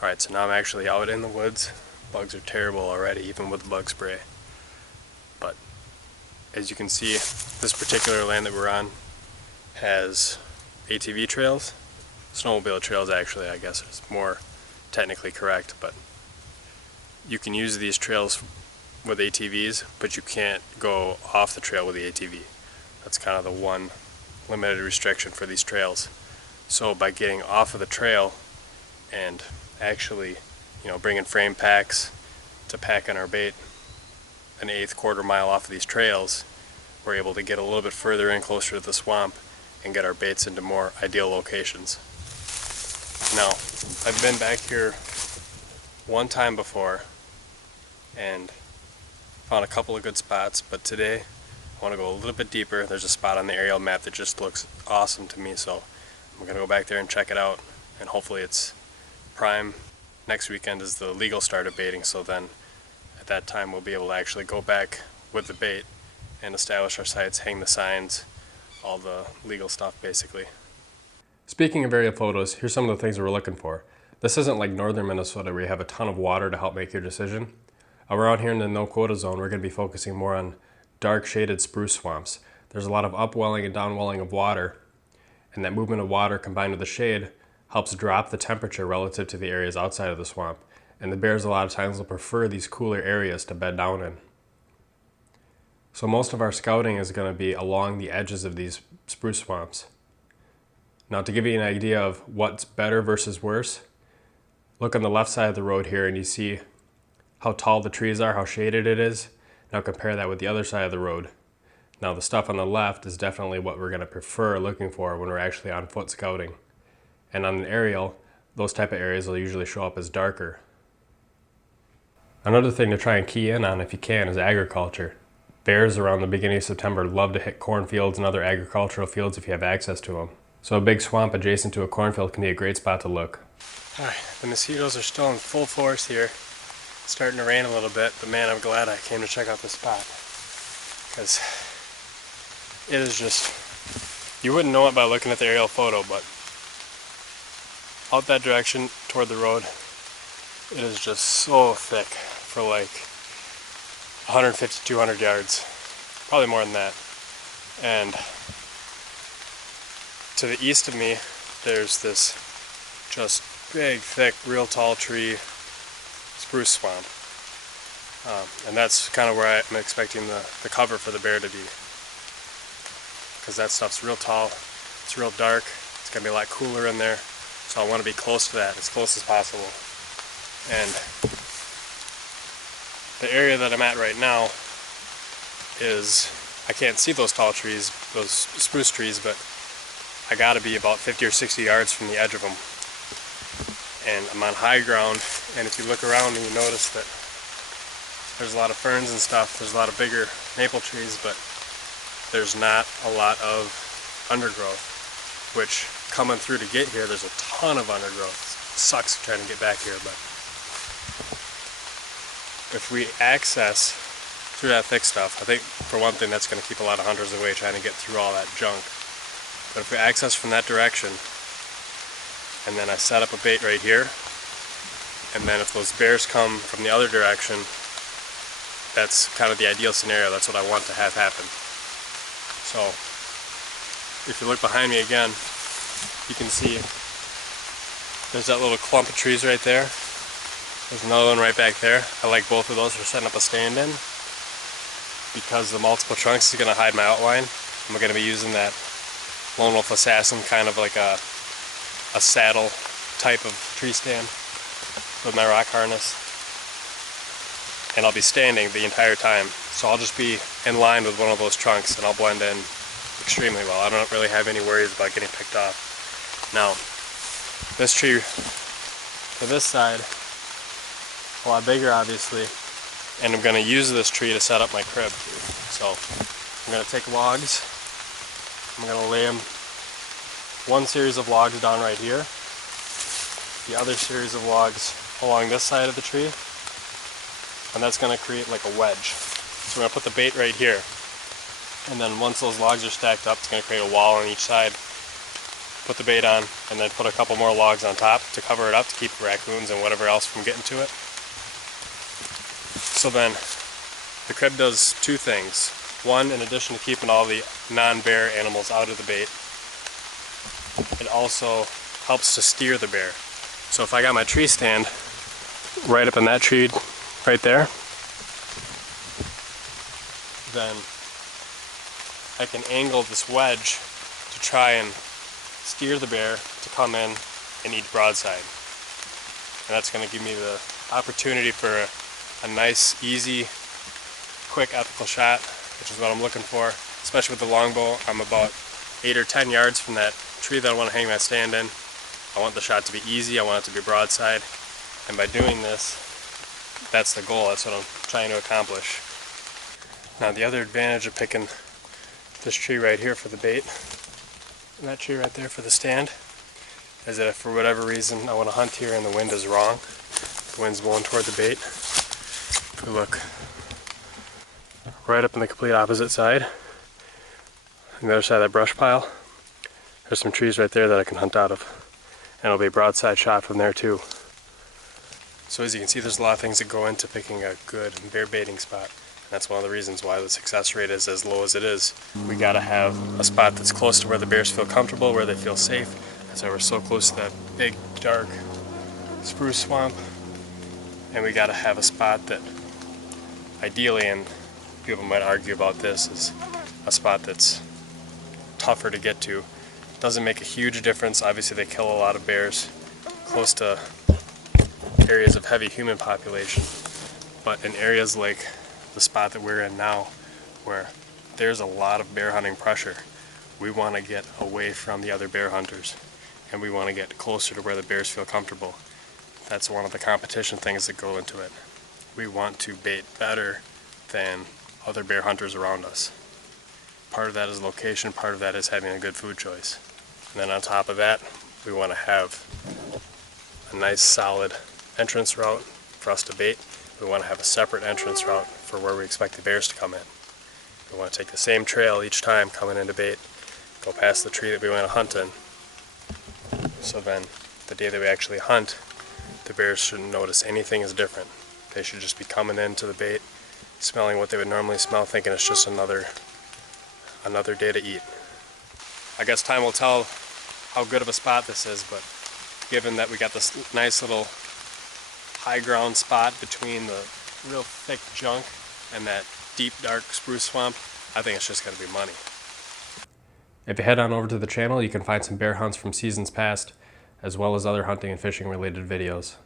Alright, so now I'm actually out in the woods. Bugs are terrible already, even with the bug spray. But as you can see, this particular land that we're on has ATV trails. Snowmobile trails, actually, I guess is more technically correct, but you can use these trails with ATVs, but you can't go off the trail with the ATV. That's kind of the one limited restriction for these trails. So by getting off of the trail and actually, bringing frame packs to pack on our bait an eighth quarter mile off of these trails, we're able to get a little bit further in, closer to the swamp, and get our baits into more ideal locations. Now, I've been back here one time before and found a couple of good spots, but today I want to go a little bit deeper. There's a spot on the aerial map that just looks awesome to me, so I'm going to go back there and check it out, and hopefully it's prime. Next weekend is the legal start of baiting, so then at that time we'll be able to actually go back with the bait and establish our sites, hang the signs, all the legal stuff basically. Speaking of aerial photos, here's some of the things we're looking for. This isn't like northern Minnesota where you have a ton of water to help make your decision. We're out here in the no-quota zone. We're going to be focusing more on dark shaded spruce swamps. There's a lot of upwelling and downwelling of water, and that movement of water combined with the shade helps drop the temperature relative to the areas outside of the swamp, and the bears a lot of times will prefer these cooler areas to bed down in. So most of our scouting is going to be along the edges of these spruce swamps. Now, to give you an idea of what's better versus worse, look on the left side of the road here and you see how tall the trees are, how shaded it is. Now compare that with the other side of the road. Now the stuff on the left is definitely what we're going to prefer looking for when we're actually on foot scouting. And on an aerial, those type of areas will usually show up as darker. Another thing to try and key in on if you can is agriculture. Bears around the beginning of September love to hit cornfields and other agricultural fields if you have access to them. So a big swamp adjacent to a cornfield can be a great spot to look. Alright, the mosquitoes are still in full force here. It's starting to rain a little bit, but man, I'm glad I came to check out this spot. Because it is just, you wouldn't know it by looking at the aerial photo, but out that direction toward the road, it is just so thick for like 150, 200 yards. Probably more than that. And to the east of me, there's this just big, thick, real tall tree spruce swamp. And that's kind of where I'm expecting the cover for the bear to be. Because that stuff's real tall, it's real dark, it's going to be a lot cooler in there. So I want to be close to that, as close as possible. And the area that I'm at right now is, I can't see those tall trees, those spruce trees, but I gotta be about 50 or 60 yards from the edge of them. And I'm on high ground, and if you look around and you notice that there's a lot of ferns and stuff, there's a lot of bigger maple trees, but there's not a lot of undergrowth, which coming through to get here, there's a ton of undergrowth. It sucks trying to get back here, but if we access through that thick stuff, I think for one thing that's going to keep a lot of hunters away trying to get through all that junk. But if we access from that direction, and then I set up a bait right here, and then if those bears come from the other direction, that's kind of the ideal scenario. That's what I want to have happen. So if you look behind me again, you can see there's that little clump of trees right there. There's another one right back there. I like both of those for setting up a stand in, because the multiple trunks is going to hide my outline. I'm going to be using that Lone Wolf Assassin, kind of like a saddle type of tree stand with my rock harness. And I'll be standing the entire time. So I'll just be in line with one of those trunks and I'll blend in extremely well. I don't really have any worries about getting picked off. Now, this tree to this side, a lot bigger obviously, and I'm going to use this tree to set up my crib. So I'm going to take logs, I'm going to lay them, one series of logs down right here, the other series of logs along this side of the tree, and that's going to create like a wedge. So we're going to put the bait right here, and then once those logs are stacked up, it's going to create a wall on each side. put the bait on, and then put a couple more logs on top to cover it up to keep raccoons and whatever else from getting to it. So then the crib does two things. One, in addition to keeping all the non-bear animals out of the bait, it also helps to steer the bear. So if I got my tree stand right up in that tree right there, then I can angle this wedge to try and steer the bear to come in and eat broadside. And that's going to give me the opportunity for a nice, easy, quick, ethical shot, which is what I'm looking for. Especially with the longbow, I'm about 8 or 10 yards from that tree that I want to hang my stand in. I want the shot to be easy, I want it to be broadside, and by doing this, that's the goal, that's what I'm trying to accomplish. Now the other advantage of picking this tree right here for the bait, and that tree right there for the stand, is that if for whatever reason I want to hunt here and the wind is wrong, the wind's blowing toward the bait, if we look right up in the complete opposite side, on the other side of that brush pile, there's some trees right there that I can hunt out of. And it'll be a broadside shot from there too. So as you can see, there's a lot of things that go into picking a good bear baiting spot. And that's one of the reasons why the success rate is as low as it is. We gotta have a spot that's close to where the bears feel comfortable, where they feel safe. That's why we're so close to that big, dark spruce swamp. And we gotta have a spot that, ideally, and people might argue about this, is a spot that's tougher to get to. Doesn't make a huge difference. Obviously they kill a lot of bears close to areas of heavy human population, but in areas like the spot that we're in now, where there's a lot of bear hunting pressure, we want to get away from the other bear hunters, and we want to get closer to where the bears feel comfortable. That's one of the competition things that go into it. We want to bait better than other bear hunters around us. Part of that is location, part of that is having a good food choice. And then on top of that, we want to have a nice solid entrance route for us to bait. We want to have a separate entrance route for where we expect the bears to come in. We want to take the same trail each time coming into bait, go past the tree that we want to hunt in. So then, the day that we actually hunt, the bears shouldn't notice anything is different. They should just be coming into the bait, smelling what they would normally smell, thinking it's just another day to eat. I guess time will tell how good of a spot this is, but given that we got this nice little high ground spot between the real thick junk and that deep dark spruce swamp, I think it's just going to be money. If you head on over to the channel, you can find some bear hunts from seasons past, as well as other hunting and fishing related videos.